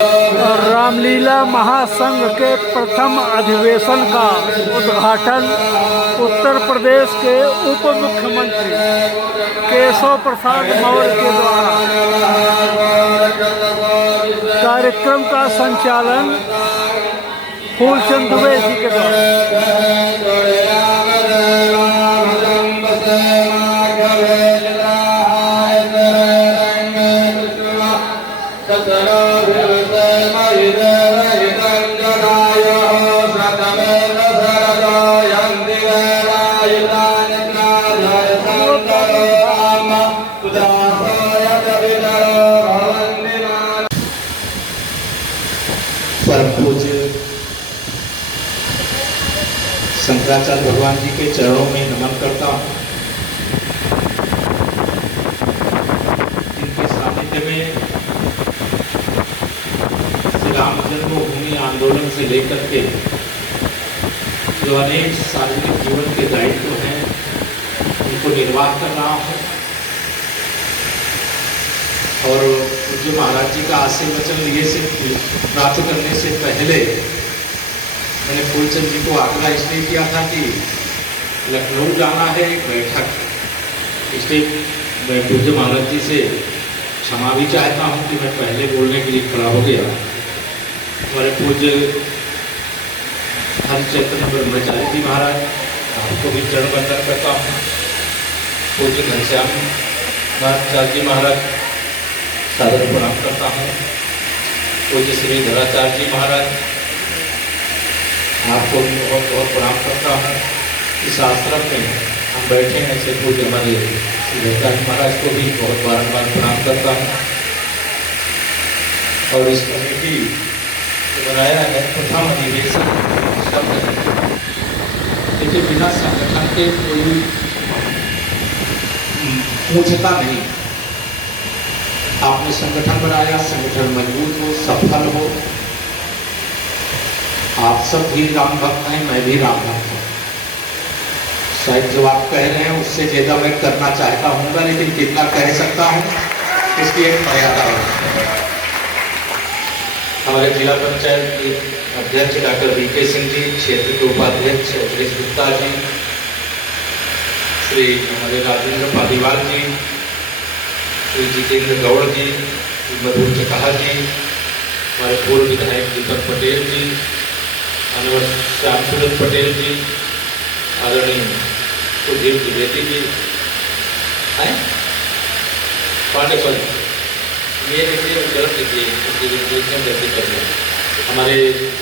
रामलीला महासंघ के प्रथम अधिवेशन का उद्घाटन उत्तर प्रदेश के उप मुख्यमंत्री केशव प्रसाद मौर्य के द्वारा। कार्यक्रम का संचालन फूलचंद दुबे जी के द्वारा। परम पूज्य शंकराचार्य भगवान जी के चरणों में नमन करता हूँ, जिनके सानिध्य में श्री राम जन्मभूमि आंदोलन से लेकर के जो अनेक सार्वजनिक जीवन के दायित्व हैं उनको निर्वाह कर रहा हूँ। और पूज्य महाराज जी का आशीर्वचन लिए से प्राप्त करने से पहले मैंने फूलचंद जी को आग्रह इसलिए किया था कि लखनऊ जाना है एक बैठक, इसलिए मैं पूज्य महाराज जी से क्षमा भी चाहता हूँ कि मैं पहले बोलने के लिए खड़ा हो गया। हमारे पूज्य हरिचैतन्य ब्रह्मचारी जी महाराज, आपको भी चरण वंदन करता हूँ। पूज्य घनश्याम नाथचार्य जी महाराज, सादर प्रणाम करता हूँ। पूज्य श्री धराचार्य जी महाराज, आपको भी बहुत बहुत प्रणाम करता हूँ। इस आश्रम में हम बैठे हैं, ऐसे पूज्य हमारे श्री धराचार्य महाराज को भी बहुत बारंबार प्रणाम करता हूँ। और इस कमेटी जो बनाया है प्रथम अधिवेशन शब्द है, लेकिन बिना संगठन के कोई पूछता नहीं। आपने संगठन बनाया, संगठन मजबूत हो, सफल हो। आप सब भी राम भक्त हैं, मैं भी राम भक्त हूँ। शायद जो आप कह रहे हैं उससे ज्यादा मैं करना चाहता हूँ, लेकिन जितना कह सकता हूँ इसकी एक मर्यादा है। हमारे जिला पंचायत के अध्यक्ष डॉक्टर वीके सिंह जी, क्षेत्र के उपाध्यक्ष अखिलेश गुप्ता जी, श्री हमारे राजेंद्र पालीवाल जी, श्री जितेंद्र गौड़ जी, मधुर चकाहा जी, हमारे पूर्व विधायक दीपक पटेल जी, अनवर श्याम सूरज पटेल जी, आदरणीय सुधीर द्विवेदी जी, हैं पांडे सॉरी ये देखिए गलत लिखिए, हमारे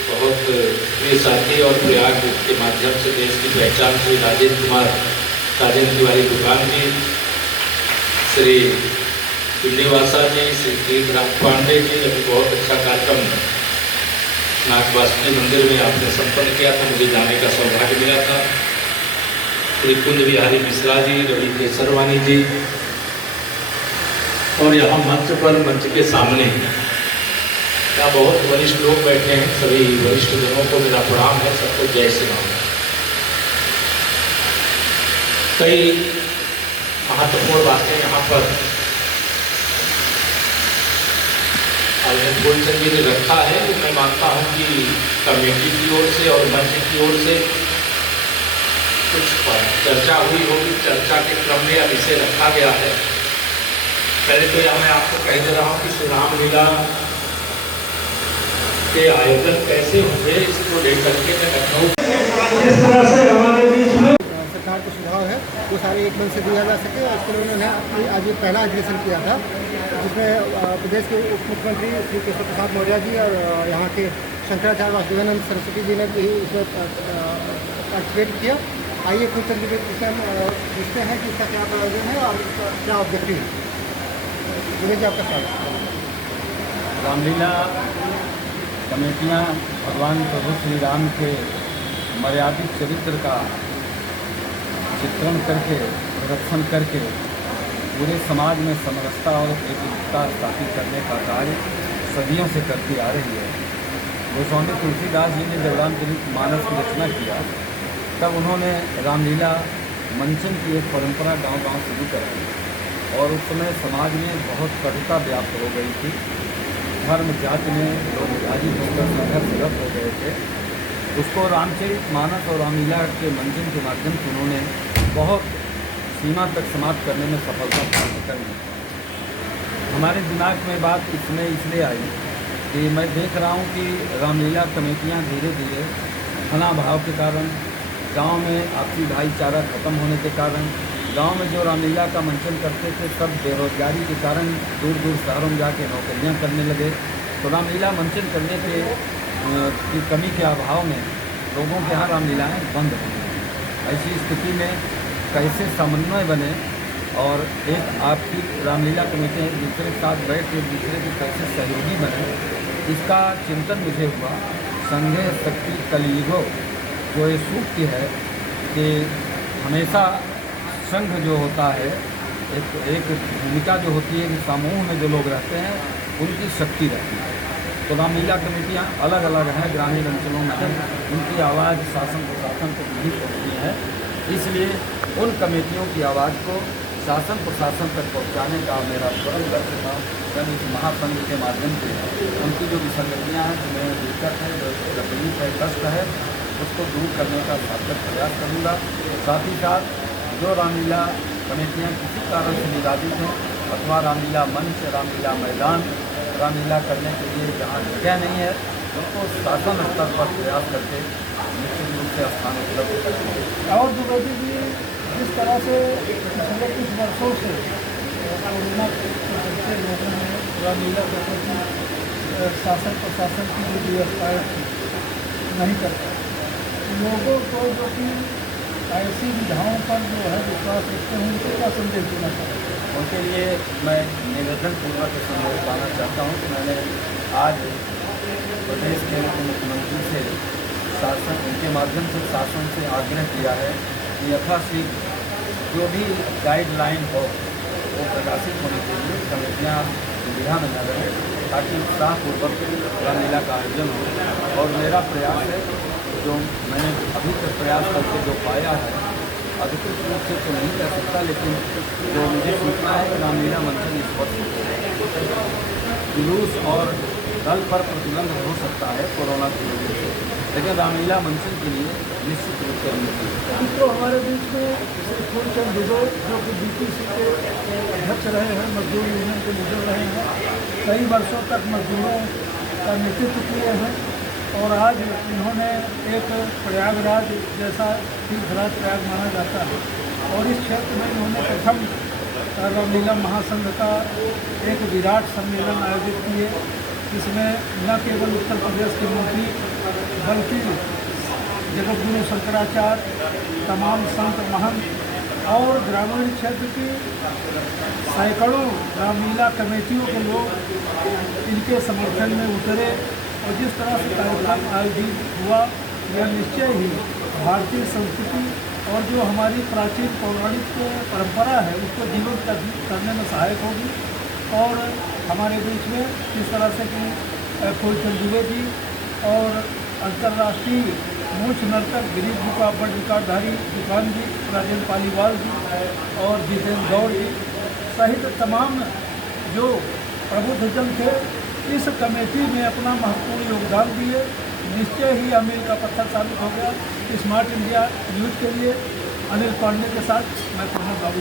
बहुत प्रिय साथी और प्रयाग के माध्यम से देश की पहचान श्री राजेंद्र तिवारी दुकान जी, श्री श्रीनिवासा जी, श्री तीर्थराज पांडे जी ने बहुत अच्छा कार्यक्रम नागवासुकी मंदिर में आपने संपन्न किया था, मुझे जाने का सौभाग्य मिला था। श्री कुंज बिहारी मिश्रा जी, रवि केसरवानी जी, और यहाँ मंच के सामने यहाँ बहुत वरिष्ठ लोग बैठे हैं, सभी वरिष्ठ जनों को मेरा प्रणाम है, सबको जय श्री राम। कई महत्वपूर्ण बातें यहाँ पर फूलचंद जी ने रखा है, वो मैं मानता हूँ कि कमेटी की ओर से और मंच की ओर से कुछ चर्चा हुई होगी। चर्चा के क्रम में अब इसे रखा गया है। पहले तो यहाँ मैं आपको कह दे रहा हूँ कि श्री रामलीला के आयोजन कैसे होंगे, इसको लेकर के मैं लखनऊ इस तरह से हमारे बीच में सरकार को सुझाव है वो सारे एक मन से दिया जा सके। और इसके लिए उन्होंने आज ये पहला अधिवेशन किया था, जिसमें प्रदेश के उप मुख्यमंत्री श्री केशव प्रसाद मौर्य जी और यहाँ के शंकराचार्य वासुदेवानंद सरस्वती जी ने भी इसमें पार्टिसिपेट किया। आइए कुछ चंद इसमें हम पूछते हैं कि इसका क्या प्रयोजन है और इसका क्या ऑब्जेक्टिव है। जी आपका स्वागत। रामलीला कमेटियाँ भगवान प्रभु श्री राम के मर्यादित चरित्र का चित्रण करके, प्रदर्शन करके पूरे समाज में समरसता और एकता स्थापित करने का कार्य सदियों से करती आ रही है। गोस्वामी तुलसीदास जी ने जब रामचरित मानस की रचना किया, तब उन्होंने रामलीला मंचन की एक परंपरा गांव-गांव शुरू कराई। और उस समय समाज में बहुत कटुता व्याप्त हो गई थी। धर्म जाति में लोग विभाजित होकर संघर्ष रत हो गए थे, उसको रामचरितमानस और रामलीला के मंचन के माध्यम से उन्होंने बहुत सीमा तक समाप्त करने में सफलता प्राप्त कर ली। हमारे दिमाग में बात इसलिए आई कि मैं देख रहा हूँ कि रामलीला कमेटियाँ धीरे धीरे अनाभाव के कारण, गांव में आपसी भाईचारा खत्म होने के कारण, गांव में जो रामलीला का मंचन करते थे सब बेरोजगारी के कारण दूर दूर शहरों में जाके नौकरियां करने लगे। तो रामलीला मंचन करने के की कमी के अभाव में लोगों के यहाँ रामलीलाएँ बंद हो गई। ऐसी स्थिति में कैसे समन्वय बने और एक आपकी रामलीला कमेटी एक दूसरे के साथ बैठ के एक दूसरे के कैसे सहयोगी बने, इसका चिंतन मुझे हुआ। संघे शक्ति कलियुगो जो ये सूक्ति है कि हमेशा संघ जो होता है एक भूमिका जो होती है कि समूह में जो लोग रहते हैं उनकी शक्ति रहती है। तो रामलीला कमेटियाँ अलग अलग हैं, ग्रामीण अंचलों में हैं, उनकी आवाज़ शासन प्रशासन को नहीं पहुँचती है। इसलिए उन कमेटियों की आवाज़ को शासन प्रशासन तक पहुँचाने का मेरा परम लक्ष्य था। मैं इस महासंघ के माध्यम से उनकी जो विसंगतियाँ हैं, जो मेरे दिक्कत है, जो तकलीफ है, कष्ट है, उसको दूर करने का सार्थक प्रयास करूँगा। साथ ही साथ जो रामलीला कमेटियाँ किसी कारण से विवादित हैं अथवा रामलीला मंच, रामलीला मैदान, रामलीला करने के लिए जहाँ जगह नहीं है, उनको शासन स्तर पर प्रयास करके निश्चित रूप से स्थान उपलब्ध करेंगे। और द्विवेदी जी, जिस तरह से पिछले कुछ वर्षों से कोरोना के चलते लोगों ने रामलीला के प्रति शासन प्रशासन की जो व्यवस्थाएँ नहीं करता, लोगों को जो कि ऐसी विधाओं पर जो है विश्वास रखते हैं, उनको क्या संदेश देना चाहते हैं? उनके लिए मैं निवेदन पूर्वक संदेश पाना चाहता हूँ कि मैंने आज प्रदेश के उप मुख्यमंत्री से शासन उनके माध्यम से शासन से आग्रह किया है कि यथाशीघ्र जो भी गाइडलाइन हो वो प्रकाशित होने के लिए कमेटियाँ सुविधा में न रहे, ताकि उत्साहपूर्वक रामलीला का आयोजन हो। और मेरा प्रयास है, जो मैंने अभी तक प्रयास करके जो पाया है, अधिकृत रूप से तो नहीं कह सकता, लेकिन जो मुझे सूचना है कि रामलीला मंचन इस वर्ष जुलूस और दल पर प्रतिबंध हो सकता है कोरोना की वजह से, लेकिन रामलीला मंचन के लिए निश्चित रूप से अनुमति। तो हमारे बीच में श्री फूलचंद दुबे जो कि बीपीसी के अध्यक्ष रहे हैं, मजदूर यूनियन के लीडर रहे हैं, कई वर्षों तक मजदूरों का नेतृत्व किए हैं और आज इन्होंने एक प्रयागराज जैसा तीर्थराज प्रयाग माना जाता है और इस क्षेत्र में इन्होंने प्रथम रामलीला महासंघ का एक विराट सम्मेलन आयोजित किए, जिसमें न केवल उत्तर प्रदेश के मंत्री बल्कि जगतगुरु शंकराचार्य, तमाम संत महंत और ग्रामीण क्षेत्र की सैकड़ों रामलीला कमेटियों के लोग इनके समर्थन में उतरे और जिस तरह से कार्यक्रम आयोजित हुआ, यह निश्चय ही भारतीय संस्कृति और जो हमारी प्राचीन पौराणिक परंपरा है उसको जीवंत करने में सहायक होगी। और हमारे बीच में जिस तरह से कि फूलचंद दुबे जी और अंतर्राष्ट्रीय मूछ नर्तक गिरीश जी का वर्ल्ड रिकॉर्डधारी दुकान जी, राजेंद्र पालीवाल जी और जितेंद्र गौड़ जी सहित तमाम जो प्रबुद्धजन थे, इस कमेटी में अपना महत्वपूर्ण योगदान दिए। निश्चय ही अमीर का पत्थर साबित हो गया। स्मार्ट इंडिया न्यूज़ के लिए अनिल पांडे के साथ मैं प्रमोद बाबू।